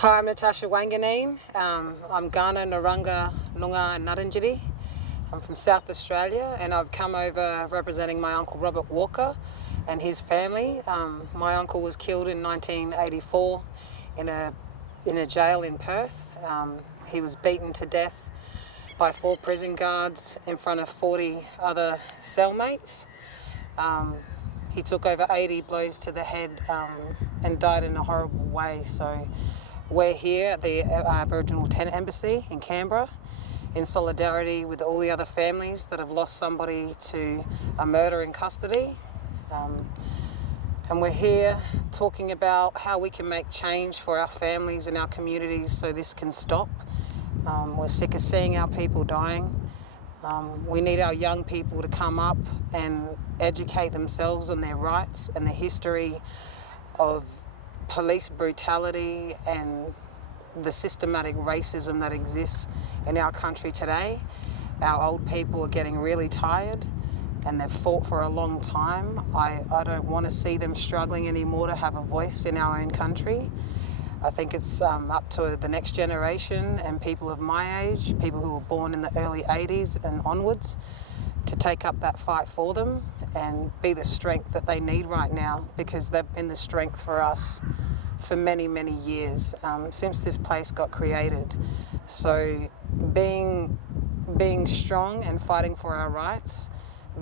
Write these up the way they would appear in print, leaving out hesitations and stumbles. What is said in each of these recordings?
Hi, I'm Natasha Wanganen. I'm Ghana, Narungga, Noongar and Ngarrindjeri. I'm from South Australia and I've come over representing my uncle Robert Walker and his family. My uncle was killed in 1984 in a jail in Perth. He was beaten to death by 4 prison guards in front of 40 other cellmates. He took over 80 blows to the head and died in a horrible way. So we're here at the Aboriginal Tent Embassy in Canberra in solidarity with all the other families that have lost somebody to a murder in custody. And we're here talking about how we can make change for our families and our communities so this can stop. We're sick of seeing our people dying. We need our young people to come up and educate themselves on their rights and the history of police brutality and the systematic racism that exists in our country today. Our old people are getting really tired and they've fought for a long time. I don't want to see them struggling anymore to have a voice in our own country. I think it's up to the next generation and people of my age, people who were born in the early 80s and onwards, to take up that fight for them and be the strength that they need right now, because they've been the strength for us for many, many years, since this place got created. So being strong and fighting for our rights,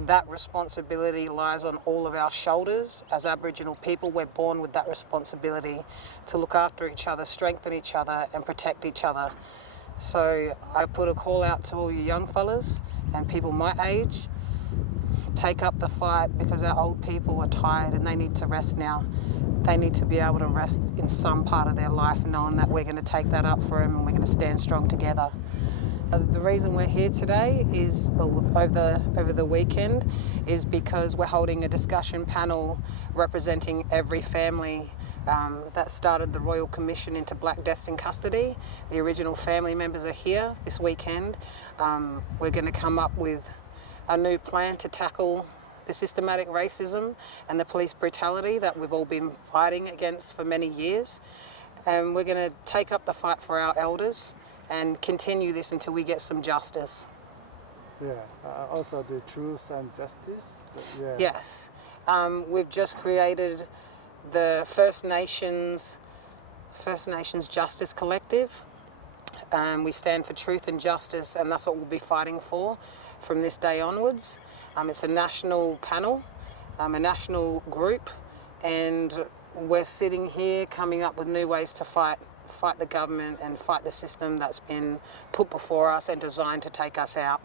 that responsibility lies on all of our shoulders. As Aboriginal people, we're born with that responsibility to look after each other, strengthen each other and protect each other. So I put a call out to all you young fellas and people my age, take up the fight, because our old people are tired and they need to rest now. They need to be able to rest in some part of their life, knowing that we're going to take that up for them and we're going to stand strong together. The reason we're here today is, over the weekend, is because we're holding a discussion panel representing every family that started the Royal Commission into Black Deaths in Custody. The original family members are here this weekend. We're going to come up with a new plan to tackle the systematic racism and the police brutality that we've all been fighting against for many years. And we're going to take up the fight for our elders and continue this until we get some justice. Yeah, also the truth and justice. Yeah. Yes, we've just created the First Nations Justice Collective. We stand for truth and justice, and that's what we'll be fighting for from this day onwards. It's a national panel, a national group, and we're sitting here coming up with new ways to fight the government and fight the system that's been put before us and designed to take us out.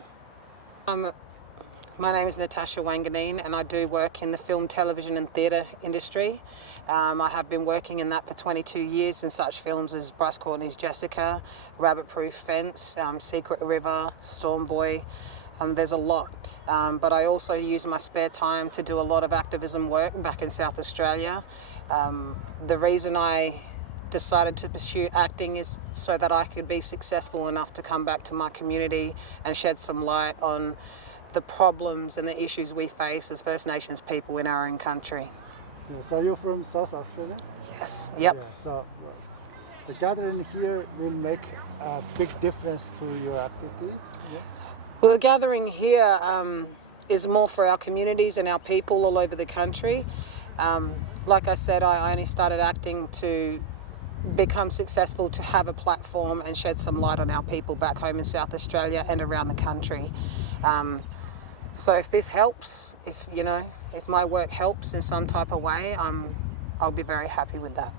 My name is Natasha Wanganen and I do work in the film, television and theatre industry. I have been working in that for 22 years in such films as Bryce Courtney's Jessica, Rabbit Proof Fence, Secret River, Storm Boy. There's a lot. But I also use my spare time to do a lot of activism work back in South Australia. The reason I decided to pursue acting is so that I could be successful enough to come back to my community and shed some light on the problems and the issues we face as First Nations people in our own country. Yeah, so you're from South Australia? Yes, yep. Yeah, so the gathering here will make a big difference to your activities? Yeah. Well, the gathering here is more for our communities and our people all over the country. Like I said, I only started acting to become successful, to have a platform and shed some light on our people back home in South Australia and around the country. So if this helps, if my work helps in some type of way, I'll be very happy with that.